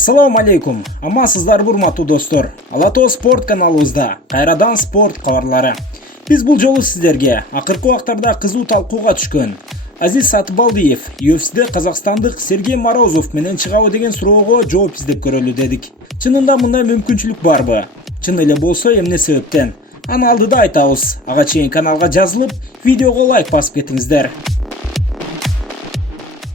Ассаламу алейкум. Амансыздар урматтуу достор. Ала Тоо спорт каналыбызда кайрадан спорт кабарлары. Биз бул жолу сиздерге акыркы убактарда кызуу талкууга түшкөн Азиз Сатыбалдиев UFC'де казакстандык Сергей Морозов менен чыгабы деген суроого жооп издеп көрөлү дедик. Чынында мындай мүмкүнчүлүк барбы? Чын эле болсо эмне себептен? Аны алдыда айтабыз. Ага чейин каналга жазылып, видеого лайк басып кетиңиздер.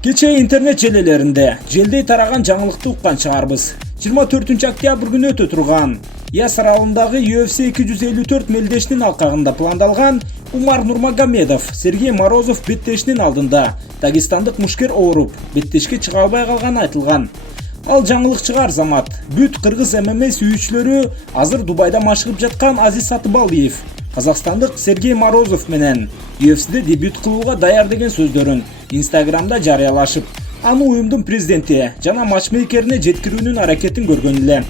Кече интернет желелеринде желдей тараган жаңылыкты уккан чыгарбыз. 24 октябрь күнү өтө турган Яс аралындагы UFC 254 мелдешинин алкагында пландалган Умар Нурмагомедов Сергей Морозов беттешинин алдында дагестандык мушкер ооруп, беттешке чыга албай калганы айтылган. Ал жаңылык чыгар замат. Бүт кыргыз ММА сүйүүчүлөрү азыр Дубайда машыгып жаткан Азиз Сатыбалдиев казакстандык Сергей Морозов менен UFC'де дебют кылууга даяр деген сөздөрүн Инстаграмда жарыялашып, аны уюмдун президенти жана матчмейкерине жеткирүүнүн аракетин көргөн эле.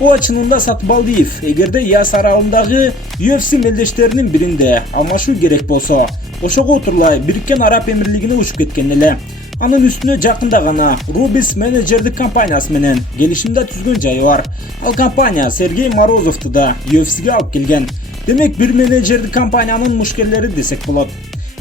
Ооба, чынында Сатыбалдиев эгерде Яс аралындагы UFC мелдештеринин биринде алмашуу керек болсо, ошого отурлай Бириккен Араб Эмирлигине учуп кеткен эле. Анын үстүнө жакында гана Rubis менеджердик компаниясы менен келишимде түзгөн жайы бар. Ал компания Сергей Морозовду да UFC'ге алып келген. Демек, бир менеджердик компаниянын мушкерлери десек болот.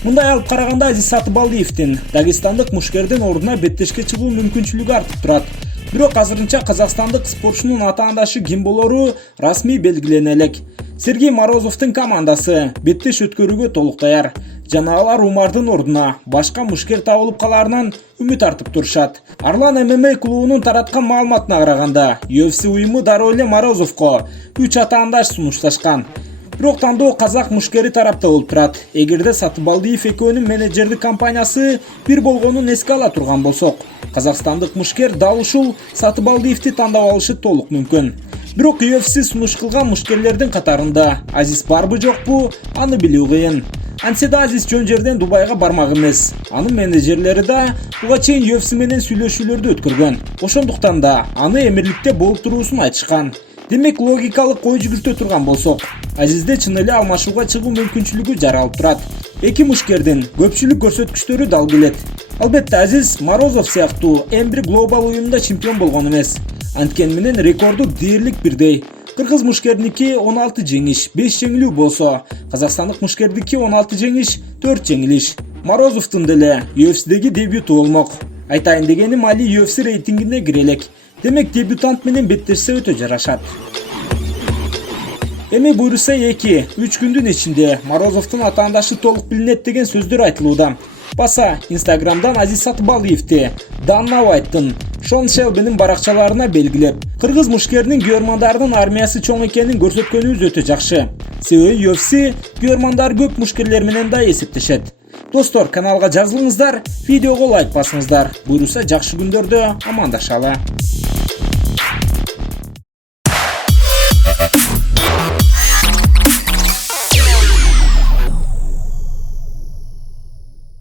Мындай алып караганда Азиз Сатыбалдиевдин дагестандык мушкердин ордуна беттешке чыгуу мүмкүнчүлүгү артып турат. Бирок азырынча казакстандык спортчунун атаандашы ким болору расмий белгилене элек. Сергей Морозовдун командасы беттеш өткөрүүгө толук даяр. Жана алар Умардын ордуна башка мушкер табылып калаарынан үмүт артып турушат. Арлан ММА клубунун тараткан маалыматына караганда, UFC уюму дароо эле Морозовго 3 атаандаш сунушташкан. Бирок тандоо казак мушкери тарапта болуп турат. Эгерде Сатыбалдиев экөөнүн менеджердик компаниясы бир болгонун эске ала турган болсок, казакстандык мушкер дал ушул Сатыбалдиевди тандап алышы толук мүмкүн. Бирок UFC сунуш кылган мушкерлердин катарында Азиз барбы жокпу, аны билүү кыйын. Антсе да Азиз жөн жерден Дубайга бармак эмес. Анын менеджерлери да буга чейин UFC менен сүйлөшүүлөрдү өткөргөн. Ошондуктан да аны Эмирликте болуп туруусун айтышкан. Демек, логикалык ой жүгүртө турган болсок, Азизде чын эле алмашууга чыгуу мүмкүнчүлүгү жаралып турат. Эки мушкердин көпчүлүк көрсөткүчтөрү дал келет. Албетте, Азиз Морозов сыяктуу Эмбри глобал уюмунда чемпион болгон эмес. Анткени менен рекорду дээрлик бирдей. Кыргыз мушкердики 16 жеңиш, 5 жеңилүү болсо, казакстандык мушкердики 16 жеңиш, 4 жеңилиш. Морозовдун деле UFC'деги дебюту болмок. Айтайын дегеним, Али UFC рейтингине кире элек. Демек, дебютант менен беттешсе өтө жарашат. Эми буйруса 2-3 күндүн ичинде Морозовдун атаандашы толук билинет деген сөздөр айтылууда. Баса Инстаграмдан Азиз Сатыбалдиевди Данна Уайттын, Шон Шелбинин баракчаларына белгилеп, кыргыз мушкеринин күйөрмандарынын армиясы чоң экенин көрсөткөнүбүз өтө жакшы. Себеби UFC күйөрмандар көп мушкерлер менен да эсептешет. Достор, каналга жазылыңыздар, видеого лайк басыңыздар. Буйруса жакшы күндөрдө амандашалы.